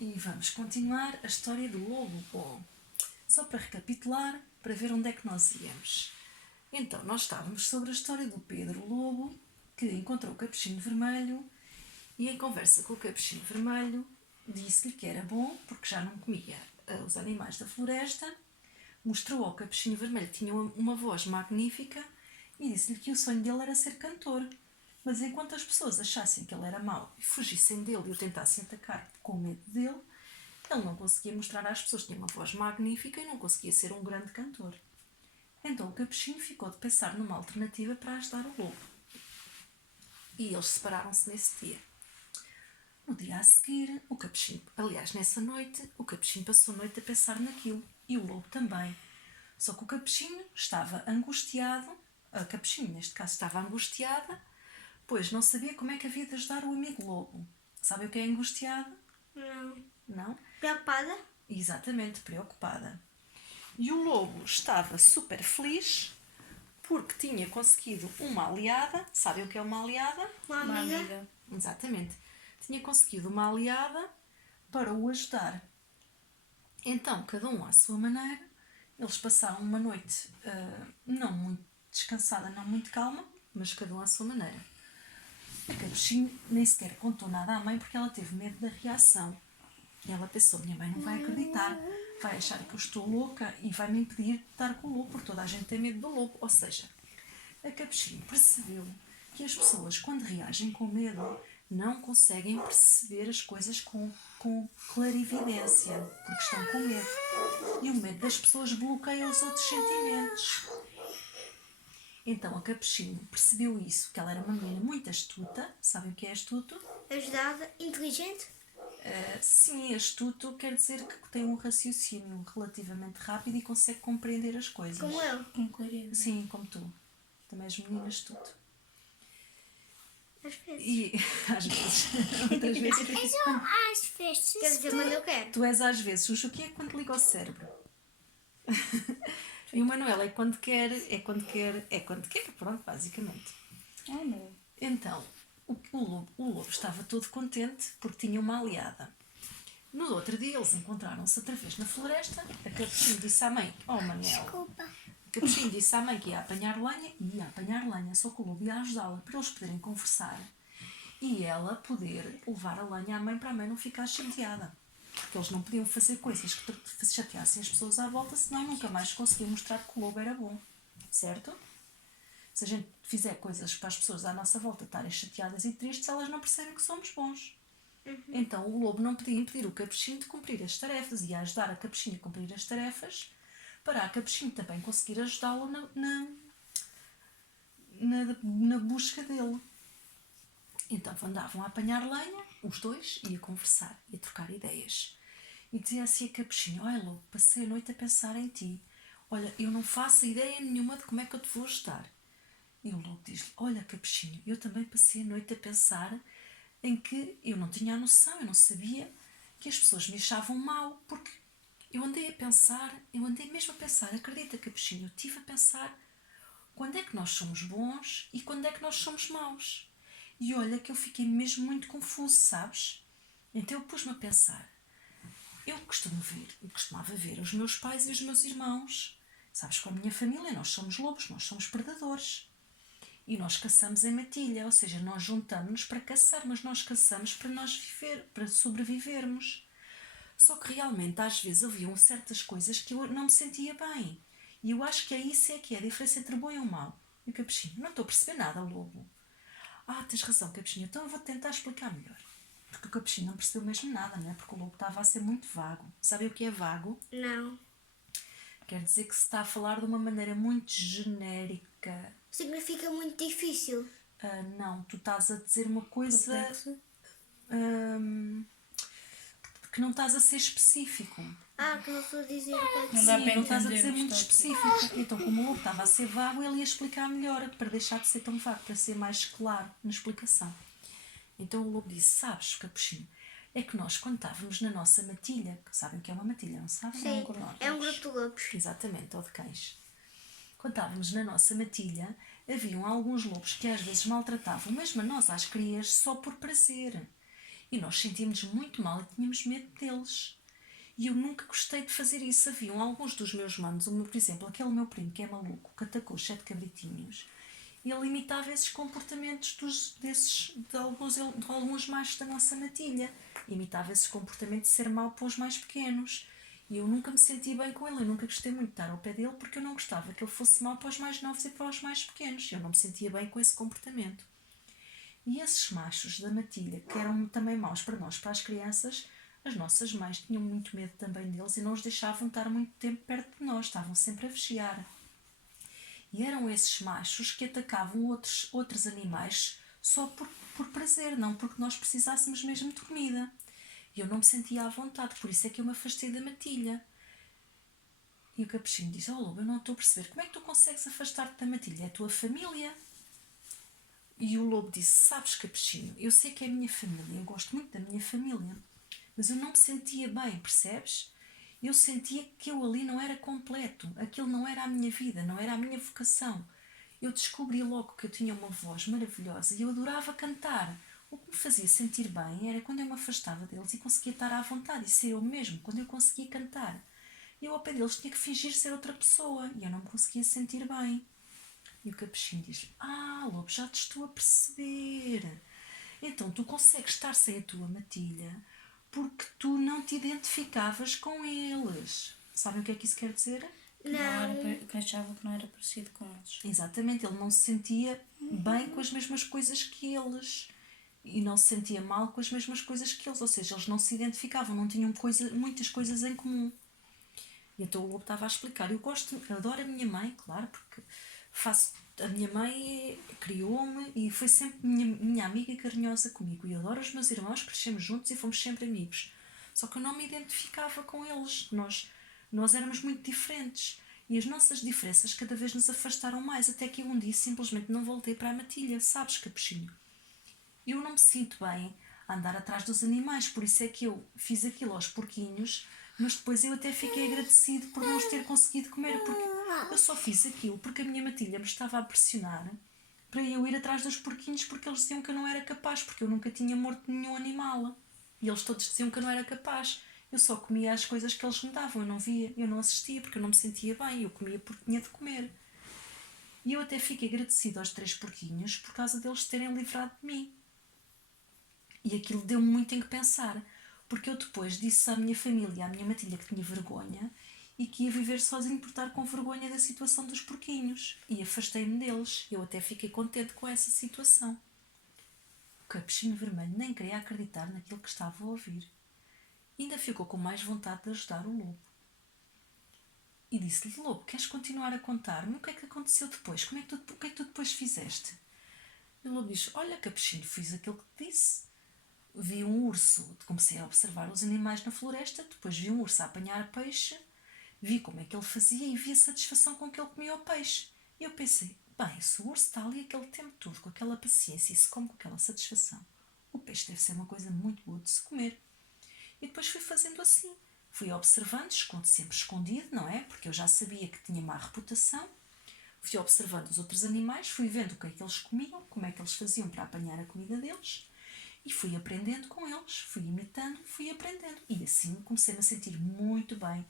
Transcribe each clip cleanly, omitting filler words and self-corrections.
E vamos continuar a história do lobo bom. Só para recapitular, para ver onde é que nós íamos. Então, nós estávamos sobre a história do Pedro Lobo, que encontrou o Capuchinho Vermelho e, em conversa com o Capuchinho Vermelho, disse-lhe que era bom porque já não comia os animais da floresta, mostrou ao Capuchinho Vermelho que tinha uma voz magnífica e disse-lhe que o sonho dele era ser cantor. Mas enquanto as pessoas achassem que ele era mau e fugissem dele e o tentassem atacar com medo dele, ele não conseguia mostrar às pessoas que tinha uma voz magnífica e não conseguia ser um grande cantor. Então o Capuchinho ficou de pensar numa alternativa para ajudar o lobo. E eles separaram-se nesse dia. No dia a seguir, o Capuchinho, aliás, nessa noite, o Capuchinho passou a noite a pensar naquilo. E o lobo também. Só que o Capuchinho estava angustiado, a Capuchinho, neste caso, estava angustiada, pois não sabia como é que havia de ajudar o amigo lobo. Sabe o que é angustiado? Não. Não? Preocupada? Exatamente, preocupada. E o lobo estava super feliz porque tinha conseguido uma aliada. Sabe o que é uma aliada? Uma amiga? Exatamente. Tinha conseguido uma aliada para o ajudar. Então, cada um à sua maneira, eles passaram uma noite não muito descansada, não muito calma, mas cada um à sua maneira. A Capuchinho nem sequer contou nada à mãe porque ela teve medo da reação. E ela pensou, minha mãe não vai acreditar, vai achar que eu estou louca e vai me impedir de estar com o lobo, porque toda a gente tem medo do lobo. Ou seja, a Capuchinho percebeu que as pessoas, quando reagem com medo, não conseguem perceber as coisas com clarividência, porque estão com medo. E o medo das pessoas bloqueia os outros sentimentos. Então a Capuchinho percebeu isso, que ela era uma menina muito astuta. Sabem o que é astuto? Ajudada? Inteligente? Sim, astuto quer dizer que tem um raciocínio relativamente rápido e consegue compreender as coisas. Como eu? Com clareza. Sim, como tu. Também és menina astuto. Às vezes. E às vezes, outras vezes. Às vezes. Quer dizer, quando eu quero. Tu és às vezes. O que é quando liga ao cérebro? E o Manuel é quando quer, pronto, basicamente. Ah, não. Então, o lobo estava todo contente porque tinha uma aliada. No outro dia eles encontraram-se outra vez na floresta. A Capuchinho disse à mãe, Manel. Desculpa. A Capuchinho disse à mãe que ia apanhar lenha e ia apanhar lenha, só que o lobo ia ajudá-la para eles poderem conversar e ela poder levar a lenha à mãe para a mãe não ficar chateada. Porque eles não podiam fazer coisas que chateassem as pessoas à volta, senão nunca mais conseguiam mostrar que o lobo era bom. Certo? Se a gente fizer coisas para as pessoas à nossa volta estarem chateadas e tristes, elas não percebem que somos bons. Então o lobo não podia impedir o Capuchinho de cumprir as tarefas, ia ajudar a Capuchinho a cumprir as tarefas para a Capuchinho também conseguir ajudá-lo na busca dele. Então andavam a apanhar lenha, os dois, e a conversar, e a trocar ideias. E dizia assim a Capuchinho, olha lobo, passei a noite a pensar em ti. Olha, eu não faço ideia nenhuma de como é que eu te vou ajudar. E o lobo diz-lhe, olha Capuchinho, eu também passei a noite a pensar em que eu não tinha a noção, eu não sabia que as pessoas me achavam mal, porque eu andei mesmo a pensar, acredita Capuchinho, eu estive a pensar quando é que nós somos bons e quando é que nós somos maus. E olha que eu fiquei mesmo muito confuso, sabes? Então eu pus-me a pensar, eu costumava ver os meus pais e os meus irmãos, sabes, com a minha família, nós somos lobos, nós somos predadores. E nós caçamos em matilha, ou seja, nós juntamos-nos para caçar, mas nós caçamos para sobrevivermos. Só que realmente às vezes haviam certas coisas que eu não me sentia bem. E eu acho que é isso que é a diferença entre o bom e o mau. E o Capuchinho, não estou a perceber nada, lobo. Ah, tens razão, Capuchinho, então eu vou tentar explicar melhor. Porque o Capuchinho não percebeu mesmo nada, não é? Porque o lobo estava a ser muito vago. Sabe o que é vago? Não. Quer dizer que se está a falar de uma maneira muito genérica. Significa muito difícil. Não, tu estás a dizer uma coisa Complexo. que não estás a ser específico. Que não estou a dizer o que é que Não dá Sim, para não estás a entender dizer o que muito está a dizer. específico. Então, como o lobo estava a ser vago, ele ia explicar melhor, para deixar de ser tão vago, para ser mais claro na explicação. Então o lobo disse, sabes, Capuchinho, é que nós quando estávamos na nossa matilha, sabem o que é uma matilha, não sabem? Sim, é um grupo de lobos. Exatamente, ou de cães. Quando estávamos na nossa matilha, haviam alguns lobos que às vezes maltratavam, mesmo a nós, às crias, só por prazer. E nós sentíamos muito mal e tínhamos medo deles. E eu nunca gostei de fazer isso. Haviam alguns dos meus manos, por exemplo, aquele meu primo que é maluco, que atacou 7 cabritinhos, ele imitava esses comportamentos de alguns machos da nossa matilha. Imitava esses comportamentos de ser mau para os mais pequenos. E eu nunca me senti bem com ele. Eu nunca gostei muito de estar ao pé dele porque eu não gostava que ele fosse mau para os mais novos e para os mais pequenos. Eu não me sentia bem com esse comportamento. E esses machos da matilha, que eram também maus para nós, para as crianças, as nossas mães tinham muito medo também deles e não os deixavam estar muito tempo perto de nós. Estavam sempre a vigiar. E eram esses machos que atacavam outros animais só por prazer, não porque nós precisássemos mesmo de comida. E eu não me sentia à vontade, por isso é que eu me afastei da matilha. E o capuchinho diz: "Oh lobo, eu não estou a perceber, como é que tu consegues afastar-te da matilha? É a tua família?" E o lobo disse: "Sabes, capuchinho, eu sei que é a minha família, eu gosto muito da minha família, mas eu não me sentia bem, percebes? Eu sentia que eu ali não era completo, aquilo não era a minha vida, não era a minha vocação. Eu descobri logo que eu tinha uma voz maravilhosa e eu adorava cantar. O que me fazia sentir bem era quando eu me afastava deles e conseguia estar à vontade e ser eu mesmo, quando eu conseguia cantar. Eu ao pé deles tinha que fingir ser outra pessoa e eu não me conseguia sentir bem." E o capuchinho diz: "Ah, lobo, já te estou a perceber. Então tu consegues estar sem a tua matilha porque tu não te identificavas com eles." Sabem o que é que isso quer dizer? Não. Que achava que não era parecido com eles. Exatamente, ele não se sentia bem com as mesmas coisas que eles e não se sentia mal com as mesmas coisas que eles, ou seja, eles não se identificavam, não tinham muitas coisas em comum. E então o lobo estava a explicar: eu adoro a minha mãe, claro, porque a minha mãe criou-me e foi sempre minha amiga carinhosa comigo, e eu adoro os meus irmãos, crescemos juntos e fomos sempre amigos. Só que eu não me identificava com eles, nós éramos muito diferentes e as nossas diferenças cada vez nos afastaram mais, até que eu um dia simplesmente não voltei para a matilha. Sabes, capuchinho, eu não me sinto bem a andar atrás dos animais, por isso é que eu fiz aquilo aos porquinhos, mas depois eu até fiquei agradecido por não os ter conseguido comer, porque eu só fiz aquilo porque a minha matilha me estava a pressionar para eu ir atrás dos porquinhos, porque eles diziam que eu não era capaz, porque eu nunca tinha morto nenhum animal. E eles todos diziam que eu não era capaz. Eu só comia as coisas que eles me davam, eu não via, eu não assistia, porque eu não me sentia bem, eu comia porque tinha de comer. E eu até fiquei agradecida aos 3 porquinhos por causa deles terem livrado de mim. E aquilo deu-me muito em que pensar, porque eu depois disse à minha família, à minha matilha, que tinha vergonha e que ia viver sozinho por estar com vergonha da situação dos porquinhos. E afastei-me deles. Eu até fiquei contente com essa situação. O capuchinho vermelho nem queria acreditar naquilo que estava a ouvir. E ainda ficou com mais vontade de ajudar o lobo. E disse-lhe: "Lobo, queres continuar a contar-me? O que é que aconteceu depois? O que é que tu depois fizeste?" E o lobo diz: "Olha, capuchinho, fiz aquilo que te disse. Vi um urso, comecei a observar os animais na floresta, depois vi um urso a apanhar peixe, vi como é que ele fazia e vi a satisfação com que ele comia o peixe. E eu pensei: bem, se o urso está ali aquele tempo todo, com aquela paciência e se come com aquela satisfação, o peixe deve ser uma coisa muito boa de se comer." E depois fui fazendo assim. Fui observando, sempre escondido, não é? Porque eu já sabia que tinha má reputação. Fui observando os outros animais, fui vendo o que é que eles comiam, como é que eles faziam para apanhar a comida deles. E fui aprendendo com eles, fui imitando, fui aprendendo. E assim comecei-me a sentir muito bem,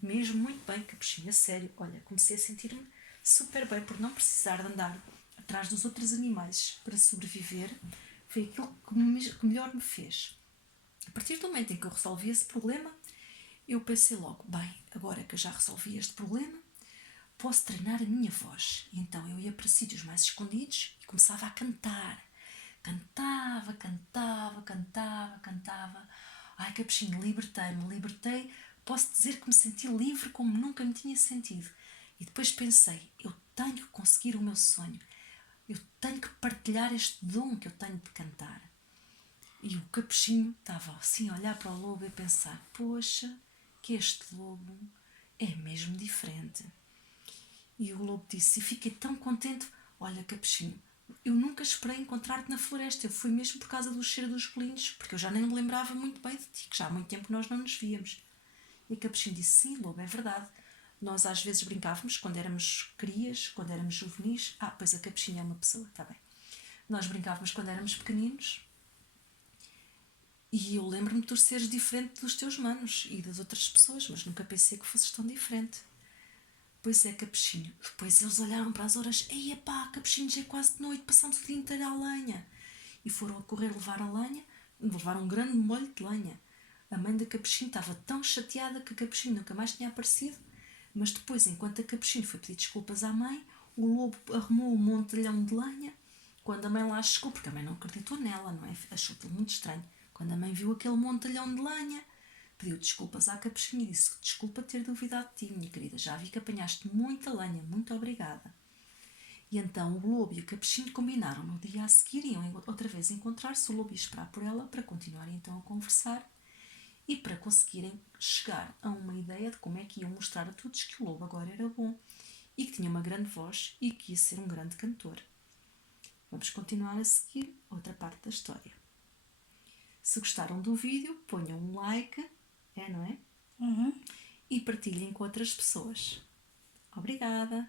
mesmo muito bem, capuchinho, a sério. Olha, comecei a sentir-me super bem por não precisar de andar atrás dos outros animais para sobreviver. Foi aquilo que melhor me fez. A partir do momento em que eu resolvi esse problema, eu pensei logo: bem, agora que eu já resolvi este problema, posso treinar a minha voz. E então eu ia para sítios mais escondidos e começava a cantar. Cantava, cantava, cantava, cantava. Ai, capuchinho, libertei. Posso dizer que me senti livre como nunca me tinha sentido. E depois pensei: eu tenho que conseguir o meu sonho. Eu tenho que partilhar este dom que eu tenho de cantar. E o capuchinho estava assim a olhar para o lobo e a pensar: poxa, que este lobo é mesmo diferente. E o lobo disse, e fiquei tão contente: olha, capuchinho, eu nunca esperei encontrar-te na floresta. Eu fui mesmo por causa do cheiro dos bolinhos, porque eu já nem me lembrava muito bem de ti, que já há muito tempo nós não nos víamos. E o capuchinho disse: sim, lobo, é verdade. Nós às vezes brincávamos quando éramos crias, quando éramos juvenis. Pois a capuchinha é uma pessoa, está bem. Nós brincávamos quando éramos pequeninos E eu lembro-me de tu seres diferente dos teus manos e das outras pessoas, mas nunca pensei que fosses tão diferente. Pois é, Capuchinho. Depois eles olharam para as horas. Ei, pá, Capuchinho, já é quase de noite, passamos o dia inteiro à lenha. E foram a correr levar a lenha, levaram um grande molho de lenha. A mãe da Capuchinho estava tão chateada que a Capuchinho nunca mais tinha aparecido, mas depois, enquanto a Capuchinho foi pedir desculpas à mãe, o lobo arrumou um montelhão de lenha. Quando a mãe lá chegou, porque a mãe não acreditou nela, não é? Achou aquilo muito estranho. Quando a mãe viu aquele montelhão de lenha, pediu desculpas à Capuchinha e disse: desculpa ter duvidado de ti, minha querida, já vi que apanhaste muita lenha, muito obrigada. E então o lobo e a Capuchinho combinaram no dia a seguir, iam outra vez encontrar-se, o lobo ia esperar por ela para continuarem então a conversar e para conseguirem chegar a uma ideia de como é que iam mostrar a todos que o lobo agora era bom e que tinha uma grande voz e que ia ser um grande cantor. Vamos continuar a seguir outra parte da história. Se gostaram do vídeo, ponham um like, não é? E partilhem com outras pessoas. Obrigada!